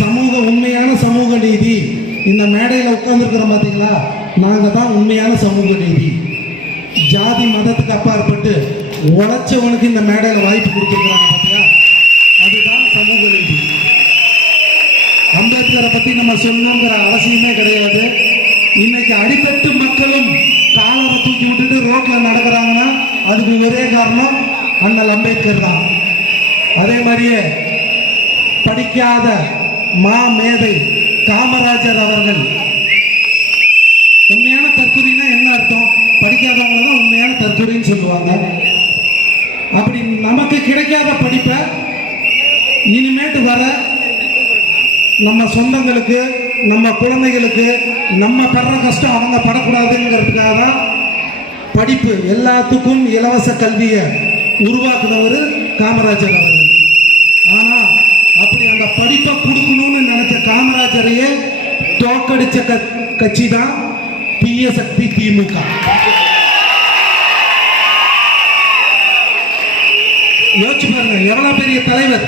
சமூக உண்மையான சமூக நீதி. இந்த மேடையில் உட்கார்ந்துருக்கிறோம் பார்த்தீங்களா நாங்கள் தான் உண்மையான சமூக நீதி. ஜாதி மதத்துக்கு அப்பாற்பட்டு உழைச்சவனுக்கு இந்த மேடையில் வாய்ப்பு கொடுத்துருக்குறாங்க பார்த்தியா அதுதான் சமூக நீதி. அம்பேத்கரை பற்றி நம்ம சொல்லணுங்கிற அவசியமே கிடையாது. இன்னைக்கு அடிப்பட்டு மக்களும் காலரை தூக்கி விட்டுட்டு ரோட்டில் நடக்கிறாங்கன்னா அதுக்கு ஒரே காரணம் அண்ணல் அம்பேத்கர் தான். அதே மாதிரியே படிக்காத மா மேதை காமராஜர் அவர்கள். உண்மையான தற்கொலைனா என்ன அர்த்தம்? படிக்காதவங்க தான் உண்மையான தற்கொலைன்னு சொல்லுவாங்க. அப்படி நமக்கு கிடைக்காத படிப்பை இனிமேட்டு வர நம்ம சொந்தங்களுக்கு நம்ம குழந்தைகளுக்கு நம்ம படுற கஷ்டம் அவங்க படக்கூடாதுங்கிறதுக்காக தான் படிப்பு எல்லாத்துக்கும் இலவச கல்வியை உருவாக்குனவர் காமராஜர் அவர்கள். வாக்களிச்ச கட்சி தான் தீய சக்தி திமுக. யோசிச்சு பாருங்க எவ்வளவு பெரிய தலைவர்.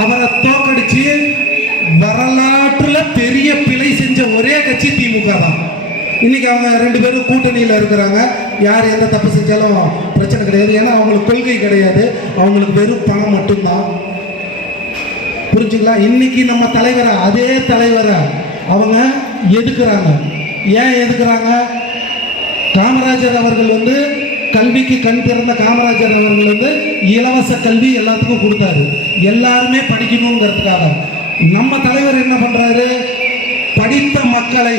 அவரை தோக்கடிச்சு வரலாற்றுல பெரிய பிழை செஞ்ச ஒரே கட்சி திமுக தான். இன்னைக்கு அவங்க ரெண்டு பேரும் கூட்டணியில் இருக்கிறாங்க. யார் எந்த தப்பு செஞ்சாலும் பிரச்சனை கிடையாது. ஏன்னா அவங்களுக்கு கொள்கை கிடையாது. அவங்களுக்கு வெறும் பணம் மட்டும்தான். புரிஞ்சுங்களா? இன்னைக்கு நம்ம தலைவரை அதே தலைவரை அவங்க எதுக்குறாங்க? ஏன் எதுக்குறாங்க? காமராஜர் அவர்கள் வந்து கல்விக்கு கண் திறந்த காமராஜர் அவர்கள் வந்து இலவச கல்வி எல்லாத்துக்கும் கொடுத்தாரு. எல்லாருமே படிக்கணுங்கிறதுக்காக நம்ம தலைவர் என்ன பண்றாரு? படித்த மக்களை